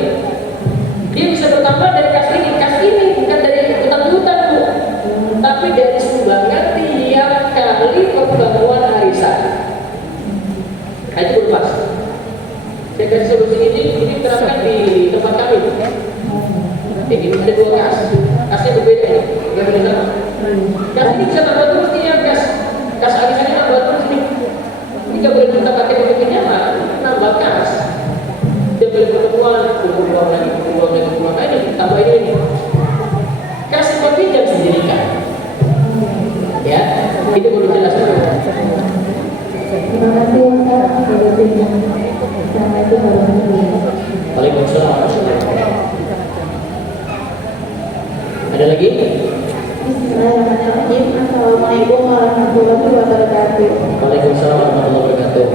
Dia bisa bertambah dari kas ini. Kas ini bukan dari utang-utang Bu, tapi dari sumbangan tiap kali pembangunan arisan. Nah, itu berpas. Saya kasih solusi ini terapkan di tempat kami. Ini ada 2 kas. Kasnya berbeda ini. Nggak boleh sama. Kas ini bisa tambah terus nih ya kas arisannya tambah terus nih. Ini nggak boleh kita pakai untuk pinjaman, nambah kas. Dia boleh pertemuan, uang lagi, tambah ini. Kas simpan pinjam sendirikan. Ya, itu perlu jelas. Terima kasih Ustaz. Assalamualaikum warahmatullahi wabarakatuh. Waalaikumsalam. Ada lagi? Bismillahirrahmanirrahim. Assalamualaikum warahmatullahi wabarakatuh. Waalaikumsalam warahmatullahi wabarakatuh.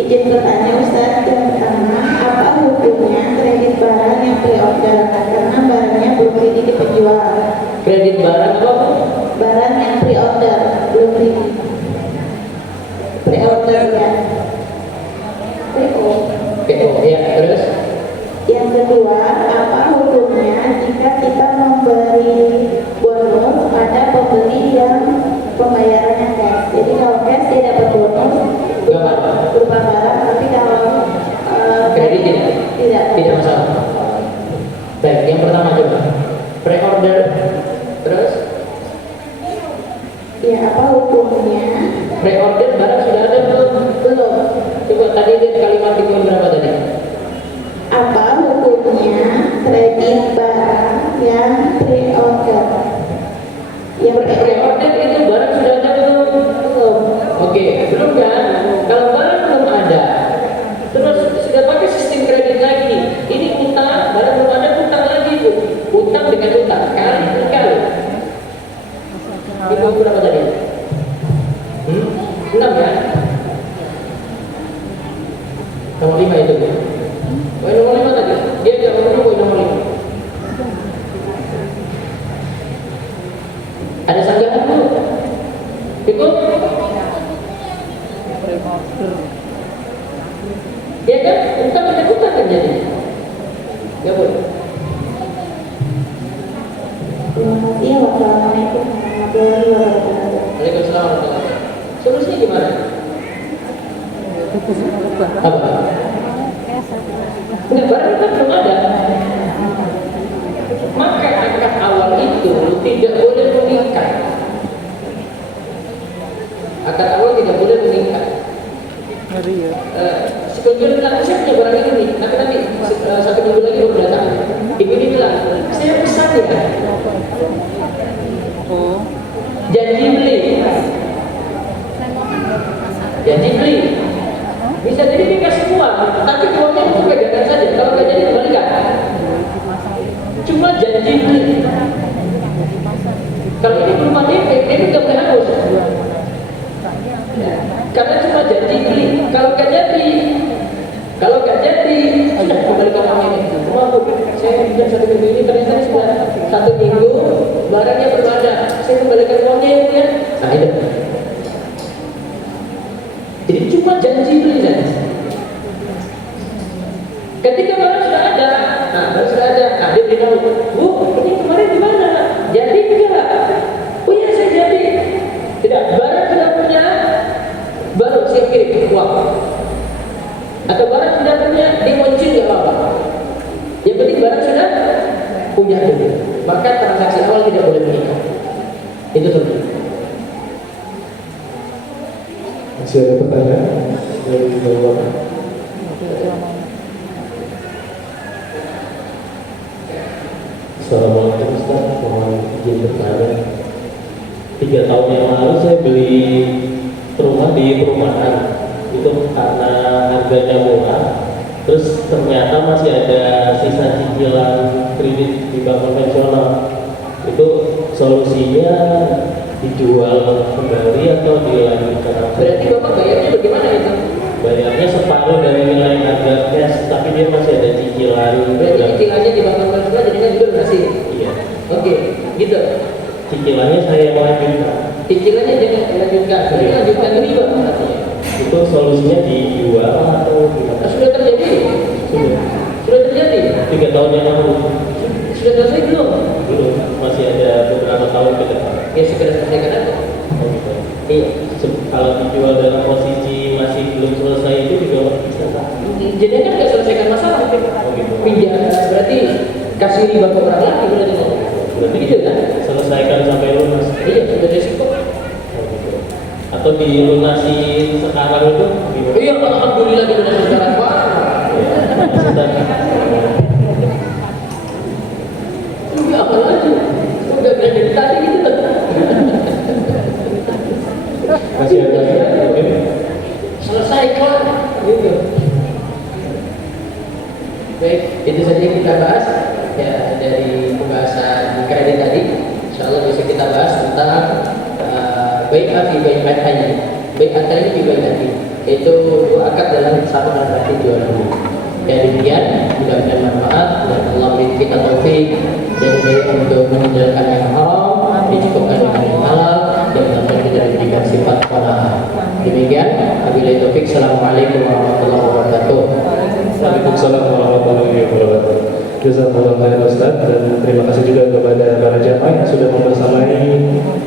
Izin bertanya Ustaz, yang pertama, apa hukumnya kredit barang yang pre-order karena barangnya belum dimiliki penjual? Kredit barang apa Bu? Barang yang pre-order belum dimiliki. Pre-order ya. PO. PO ya, terus? Yang kedua, apa hukumnya jika kita memberi bonus pada pembeli yang pembayarannya cash? Jadi kalau cash dia dapat bonus berupa barang, tapi kalau Kredit tidak tidak. masalah. Baik, yang pertama coba pre-order, terus Ya, apa hukumnya? pre-order barang sudah ada belum? Belum. Coba tadi lihat kalimat itu berapa tadi? Apa hukumnya kredit barang yang pre-order? Yang Pre-order itu barang sudah ada belum? belum. Oke, belum kan? Kalau barang belum ada, terus sudah pakai sistem kredit lagi. Ini utang, barang belum ada, utang lagi Bu. Utang dengan utang, kali. Itu berapa tadi? 6 ya? Nomor 5 itu Bu. Oh, nomor 5 tadi? Dia jawab dulu nomor 5. Ada sanggahan Bu? Cukup? Ya kan? Utang dengan utang kan jadi? Ya Bu. Terima kasih. Wassalamualaikum warahmatullahi wabarakatuh. Waalaikumsalam warahmatullahi wabarakatuh. Solusinya gimana? Apa? Enggak, barang kan belum ada. Maka akad awal itu tidak boleh mengikat. Akad awal tidak boleh mengikat. Sebagian bilang, saya punya barang ini nih, nanti 1 minggu lagi baru datang. Ibu ini bilang, saya pesan ya. Janji beli. Janji beli. Bisa jadi dikasih uang, tapi uangnya untuk pegangan saja. Kalau nggak jadi kembali Kalau ini belum ada DP, ini nggak boleh harus. Karena cuma janji beli. Kalau nggak jadi, sudah kembalikan uang ini. Maaf Bu, saya pinjam 1 minggu ini ternyata sudah 1 minggu barangnya belum ada. Saya kembalikan uangnya ya Bu ya. Nah itu. Jadi cuma janji beli saja. Ketika barang sudah ada, nah dia beritahu, Bu, ini kemarin di mana? Jadi enggak? Oh iya saya jadi. Tidak, barang sudah punya, baru saya kirim uang. Atau barang sudah punya, dikunci nggak apa-apa. Yang penting barang sudah punya dulu. Maka transaksi awal tidak boleh mengikat. Itu tentu. Masih ada pertanyaan dari bawah? Assalamualaikum Ustaz, mohon izin bertanya. 3 tahun yang lalu saya beli rumah di perumahan itu karena harganya murah, terus ternyata masih ada sisa cicilan kredit di bank konvensional. Itu solusinya dijual kembali atau dilanjutkan? Berarti Bapak bayarnya bagaimana itu? Bayarnya separuh dari nilai harga cash, tapi dia masih ada cicilan. Berarti cicilannya di bank konvensional jadinya juga lunasi. Iya. Oke, gitu. Cicilannya saya yang lanjutkan. Cicilannya jangan lanjutkan. Jadi lanjutkan riba artinya. Itu solusinya dijual atau gimana? Sudah terjadi? Sudah terjadi? 3 tahun yang lalu. Sudah selesai belum? Belum, masih ada beberapa tahun ke depan. Ya segera selesaikan aja. Oh, gitu. Iya. Kalau dijual dalam posisi masih belum selesai itu juga bisa tak? Jadi kan nggak selesaikan masalah. Oh, gitu. Pinjam berarti kasih riba ke orang lagi berarti. Berarti Gitu kan? selesaikan sampai lunas. Iya, sudah resiko. Oh, gitu. Atau dilunasi sekarang itu gimana? Iya, alhamdulillah kita sudah sekarang Pak. Sudah. Iya, apa lagi? Udah berada di tadi gitu. Masih ada mungkin? Selesai kok. Gitu. Baik, itu saja yang kita bahas ya dari pembahasan kredit tadi. Insyaallah bisa kita bahas tentang bai'ah fi bai'ataini. Bai'ataini fi bai'ataini. Itu 2 akad dalam satu transaksi jual beli. Ya demikian, mudah-mudahan manfaat dan Allah beri kita taufik dan hidayah untuk meninggalkan yang haram, dicukupkan dengan yang halal dan tentu kita diberikan sifat qanaah. Demikian, wabillahi taufik. Assalamualaikum warahmatullahi wabarakatuh. Waalaikumsalam warahmatullahi wabarakatuh. Jazakallah khairan Ustaz, dan terima kasih juga kepada para jamaah yang sudah membersamai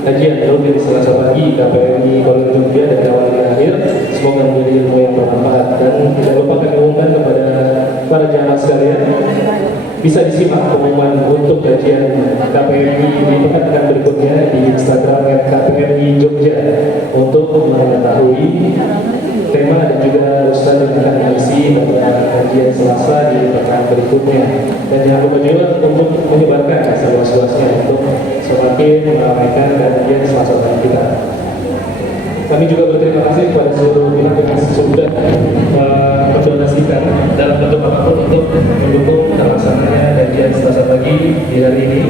kajian rutin Selasa pagi KPMI Kuala Lumpur dari awal hingga akhir. Semoga menjadi ilmu yang bermanfaat, dan tidak lupa kami umumkan kepada para jamaah sekalian bisa disimak pengumuman untuk kajian KPMI di pekan berikutnya di Instagram @KPMI Jogja untuk mengetahui tema dan juga Ustaz yang akan mengisi pada kajian Selasa di pekan berikutnya. Dan jangan lupa juga untuk menyebarkan seluas-luasnya untuk semakin meramaikan kajian Selasa pagi kita. Kami juga berterima kasih kepada seluruh pihak yang sudah mendonasikan dalam bentuk apapun untuk mendukung terlaksananya kajian Selasa pagi di hari ini.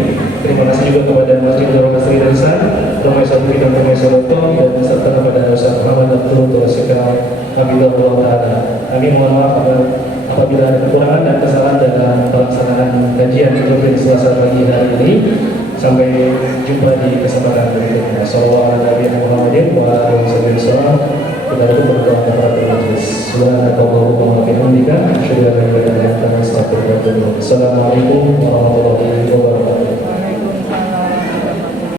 Terima kasih juga kepada Masjid Darul Kasri Darussan, Profesor Bidang Profesor Tom, dan serta kepada Ustaz Muhammad Abdul Tuasikal Habibullah Ta'ala. Kami mohon maaf apabila ada kekurangan dan kesalahan dalam pelaksanaan kajian rutin Selasa pagi hari ini. Sampai jumpa di kesempatan berikutnya. Sallallahu alaihi Muhammadin wa alihi wasallam. Kita dulu berdoa kepada majelis. Subhanakallahumma wa bihamdika, asyhadu an la ilaha illa anta, astaghfiruka wa atubu ilaik. Assalamualaikum warahmatullahi wabarakatuh.